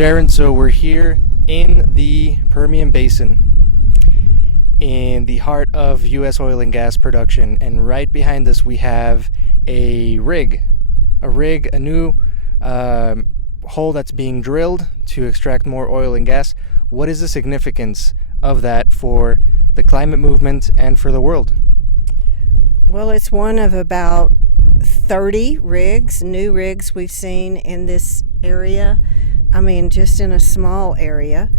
Sharon, so we're here in the Permian Basin in the heart of U.S. oil and gas production, and right behind us we have a new hole that's being drilled to extract more oil and gas. What is the significance of that for the climate movement and for the world? Well, it's one of about 30 new rigs we've seen in this area. I mean, just in a small area.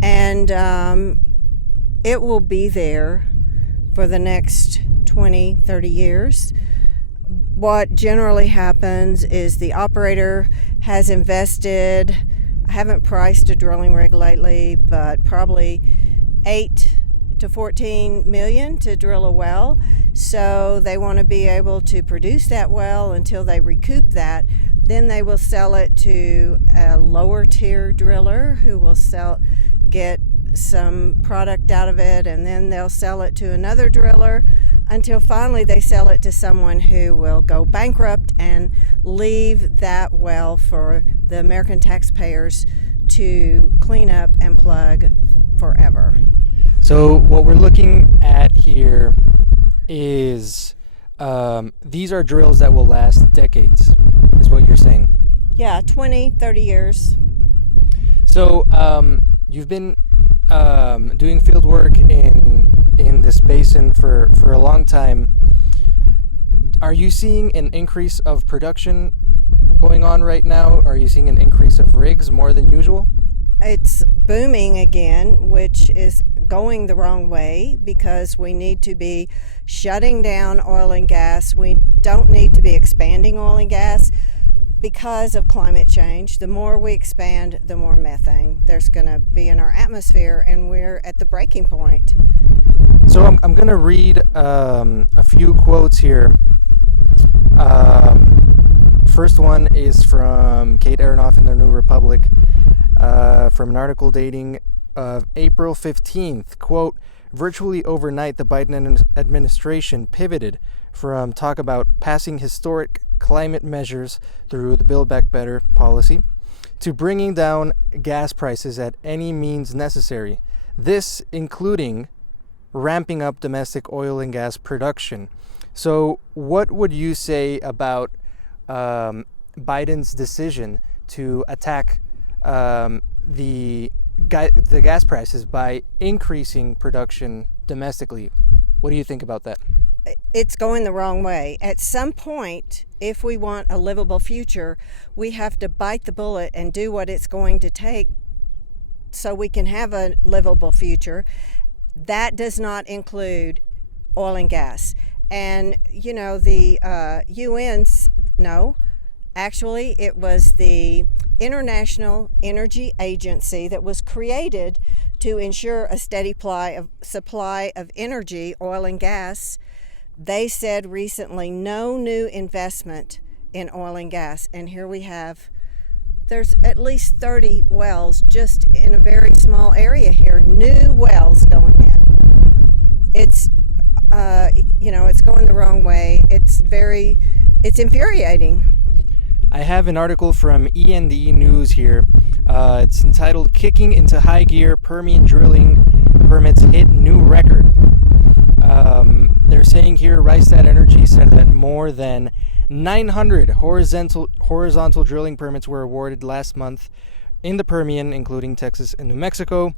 And it will be there for the next 20, 30 years. What generally happens is the operator has invested, I haven't priced a drilling rig lately, but probably 8 to 14 million to drill a well. So they want to be able to produce that well until they recoup that. Then they will sell it to a lower tier driller who will get some product out of it, and then they'll sell it to another driller until finally they sell it to someone who will go bankrupt and leave that well for the American taxpayers to clean up and plug forever. So what we're looking at here is these are drills that will last decades, is what you're saying. Yeah, 20, 30 years. So you've been doing field work in this basin for a long time. Are you seeing an increase of production going on right now? Are you seeing an increase of rigs more than usual? It's booming again, which is going the wrong way because we need to be shutting down oil and gas. We don't need to be expanding oil and gas because of climate change. The more we expand, the more methane there's going to be in our atmosphere, and we're at the breaking point. So I'm going to read a few quotes here. First one is from Kate Aronoff in the New Republic, from an article dating of April 15th. Quote, virtually overnight, the Biden administration pivoted from talk about passing historic climate measures through the Build Back Better policy to bringing down gas prices at any means necessary. This including ramping up domestic oil and gas production. So what would you say about Biden's decision to attack the gas prices by increasing production domestically? What do you think about that? It's going the wrong way. At some point, if we want a livable future, we have to bite the bullet and do what it's going to take so we can have a livable future. That does not include oil and gas. And, you know, the UN's, no, actually it was the International Energy Agency that was created to ensure a steady supply of energy, oil and gas. They said recently no new investment in oil and gas. And here we have, there's at least 30 wells just in a very small area here, new wells going in. It's, it's going the wrong way. It's infuriating. I have an article from E&E News here. It's entitled Kicking into High Gear, Permian Drilling Permits Hit New Record. They're saying here Rystad Energy said that more than 900 horizontal drilling permits were awarded last month in the Permian, including Texas and New Mexico.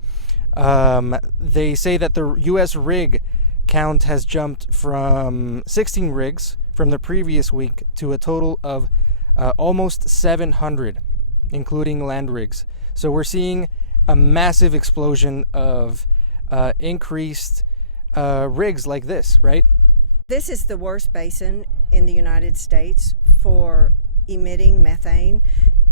They say that the U.S. rig count has jumped from 16 rigs from the previous week to a total of almost 700, including land rigs. So we're seeing a massive explosion of increased rigs like this, right? This is the worst basin in the United States for emitting methane.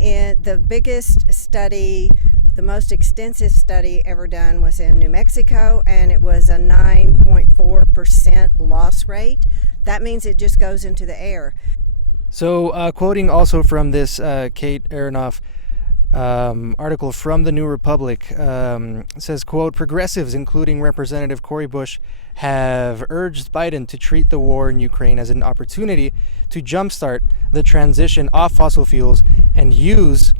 And the biggest study, the most extensive study ever done was in New Mexico, and it was a 9.4% loss rate. That means it just goes into the air. So quoting also from this Kate Aronoff article from the New Republic, says, quote, progressives, including Representative Cori Bush, have urged Biden to treat the war in Ukraine as an opportunity to jumpstart the transition off fossil fuels and use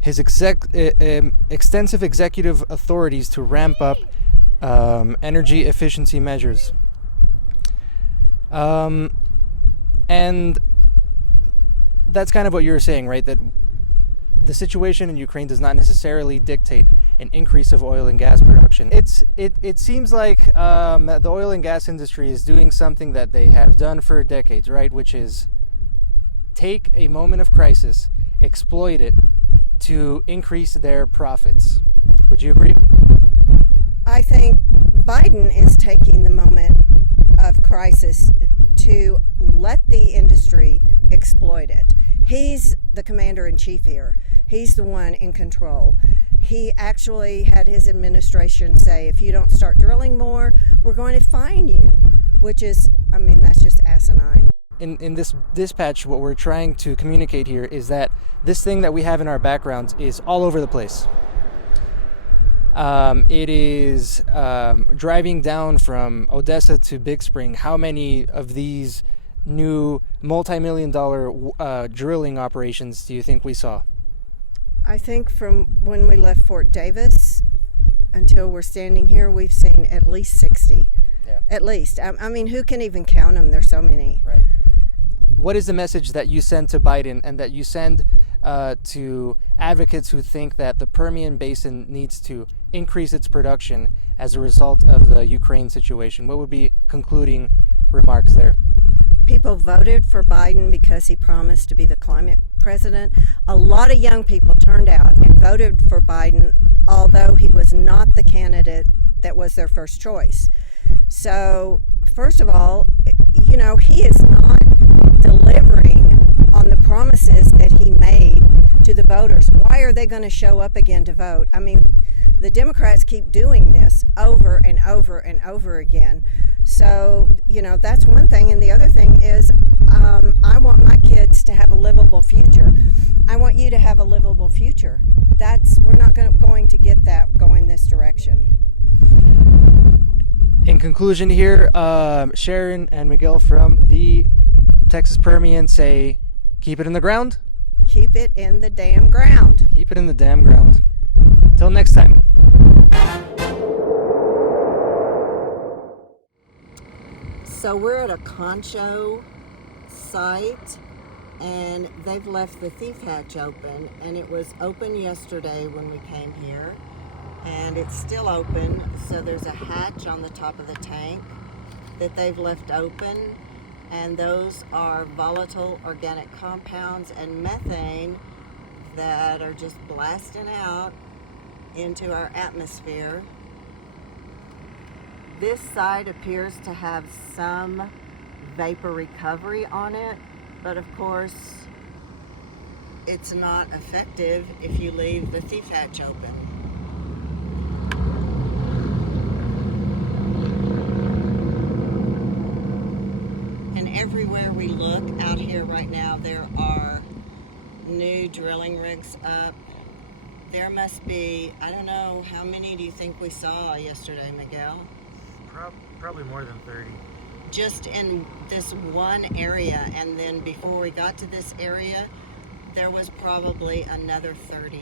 his extensive executive authorities to ramp up energy efficiency measures. And that's kind of what you were saying, right? That the situation in Ukraine does not necessarily dictate an increase of oil and gas production. It seems like the oil and gas industry is doing something that they have done for decades, right? Which is take a moment of crisis, exploit it to increase their profits. Would you agree? I think Biden is taking the moment of crisis to let the industry exploit it. He's the commander-in-chief here. He's the one in control. He actually had his administration say, if you don't start drilling more, we're going to fine you, which is, I mean, that's just asinine. In this dispatch, what we're trying to communicate here is that this thing that we have in our backgrounds is all over the place. It is driving down from Odessa to Big Spring. How many of these new multi-million-dollar drilling operations do you think we saw? I think from when we left Fort Davis until we're standing here, we've seen at least 60. Yeah. At least. I mean, who can even count them? There's so many. Right. What is the message that you send to Biden and that you send to advocates who think that the Permian Basin needs to increase its production as a result of the Ukraine situation? What would be concluding remarks there? People voted for Biden because he promised to be the climate president. A lot of young people turned out and voted for Biden, although he was not the candidate that was their first choice. So, first of all, you know, he is not delivering on the promises that he made to the voters. Why are they going to show up again to vote? I mean, the Democrats keep doing this over and over and over again. So, you know, that's one thing. And the other thing is, I want my kids to have a livable future. I want you to have a livable future. We're not going to get that going this direction. In conclusion here, Sharon and Miguel from the Texas Permian say, keep it in the ground. Keep it in the damn ground. Keep it in the damn ground. Till next time. So we're at a Concho site, and they've left the thief hatch open, and it was open yesterday when we came here, and it's still open. So there's a hatch on the top of the tank that they've left open, and those are volatile organic compounds and methane that are just blasting out into our atmosphere. This site appears to have some vapor recovery on it, but of course it's not effective if you leave the thief hatch open. And everywhere we look out here right now, there are new drilling rigs up. There must be, I don't know, how many do you think we saw yesterday, Miguel? Probably more than 30. Just in this one area, and then before we got to this area, there was probably another 30.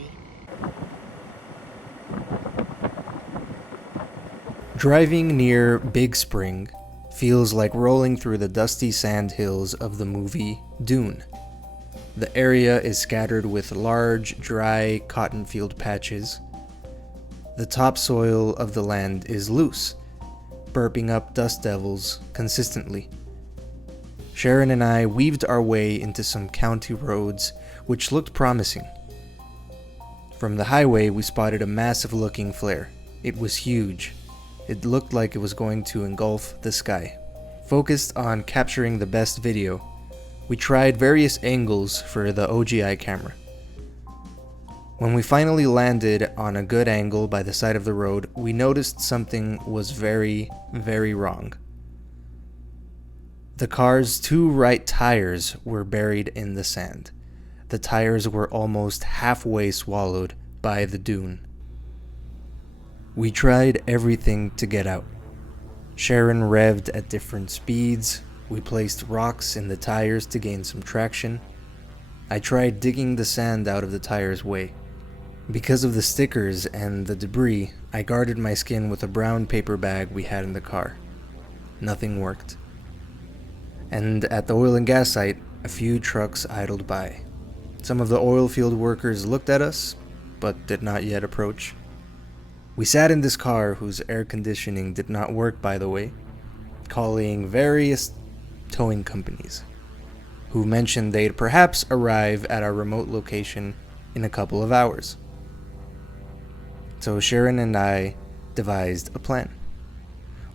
Driving near Big Spring feels like rolling through the dusty sand hills of the movie Dune. The area is scattered with large, dry cotton field patches. The topsoil of the land is loose, burping up dust devils consistently. Sharon and I weaved our way into some county roads which looked promising. From the highway, we spotted a massive-looking flare. It was huge. It looked like it was going to engulf the sky. Focused on capturing the best video, we tried various angles for the OGI camera. When we finally landed on a good angle by the side of the road, we noticed something was very, very wrong. The car's two right tires were buried in the sand. The tires were almost halfway swallowed by the dune. We tried everything to get out. Sharon revved at different speeds. We placed rocks in the tires to gain some traction. I tried digging the sand out of the tires' way. Because of the stickers and the debris, I guarded my skin with a brown paper bag we had in the car. Nothing worked. And at the oil and gas site, a few trucks idled by. Some of the oil field workers looked at us, but did not yet approach. We sat in this car, whose air conditioning did not work, by the way, calling various towing companies, who mentioned they'd perhaps arrive at our remote location in a couple of hours. So Sharon and I devised a plan.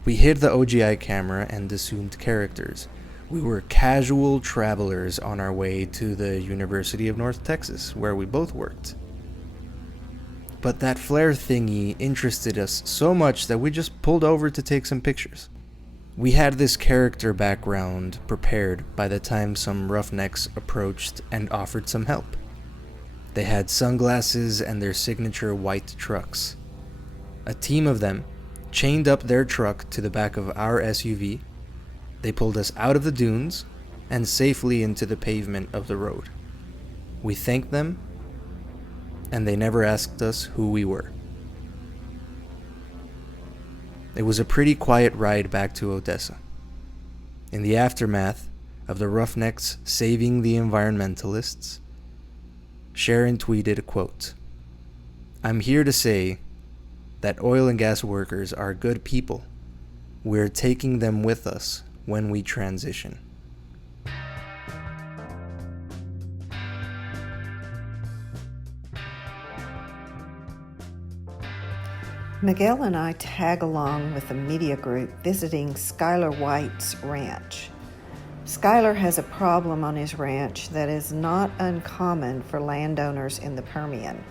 We hid the OGI camera and assumed characters. We were casual travelers on our way to the University of North Texas, where we both worked. But that flare thingy interested us so much that we just pulled over to take some pictures. We had this character background prepared by the time some roughnecks approached and offered some help. They had sunglasses and their signature white trucks. A team of them chained up their truck to the back of our SUV. They pulled us out of the dunes and safely into the pavement of the road. We thanked them, and they never asked us who we were. It was a pretty quiet ride back to Odessa. In the aftermath of the roughnecks saving the environmentalists, Sharon tweeted, quote, "I'm here to say that oil and gas workers are good people. We're taking them with us when we transition." Miguel and I tag along with a media group visiting Skylar White's ranch. Skylar has a problem on his ranch that is not uncommon for landowners in the Permian: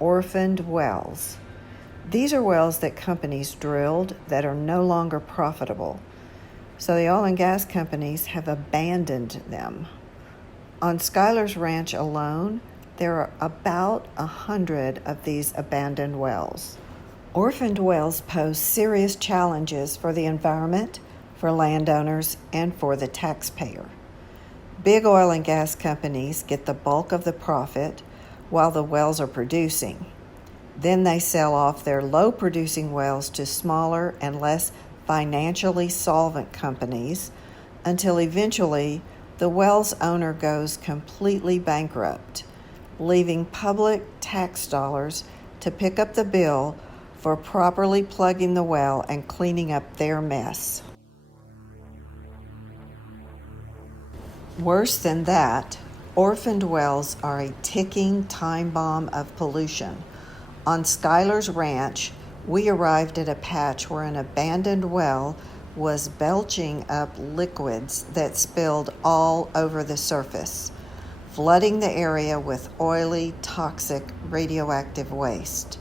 orphaned wells. These are wells that companies drilled that are no longer profitable, so the oil and gas companies have abandoned them. On Skylar's ranch alone, there are about 100 of these abandoned wells. Orphaned wells pose serious challenges for the environment, for landowners, and for the taxpayer. Big oil and gas companies get the bulk of the profit while the wells are producing. Then they sell off their low-producing wells to smaller and less financially solvent companies until eventually the well's owner goes completely bankrupt, leaving public tax dollars to pick up the bill for properly plugging the well and cleaning up their mess. Worse than that, orphaned wells are a ticking time bomb of pollution. On Skylar's ranch, we arrived at a patch where an abandoned well was belching up liquids that spilled all over the surface, flooding the area with oily, toxic, radioactive waste.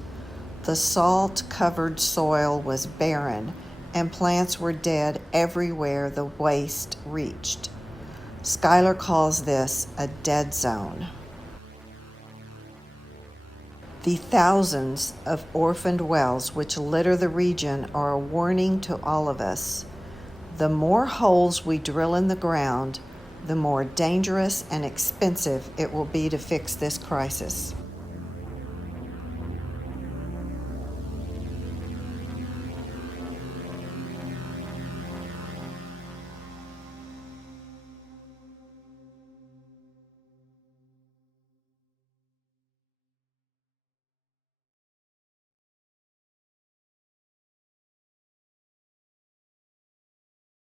The salt-covered soil was barren, and plants were dead everywhere the waste reached. Skylar calls this a dead zone. The thousands of orphaned wells which litter the region are a warning to all of us. The more holes we drill in the ground, the more dangerous and expensive it will be to fix this crisis.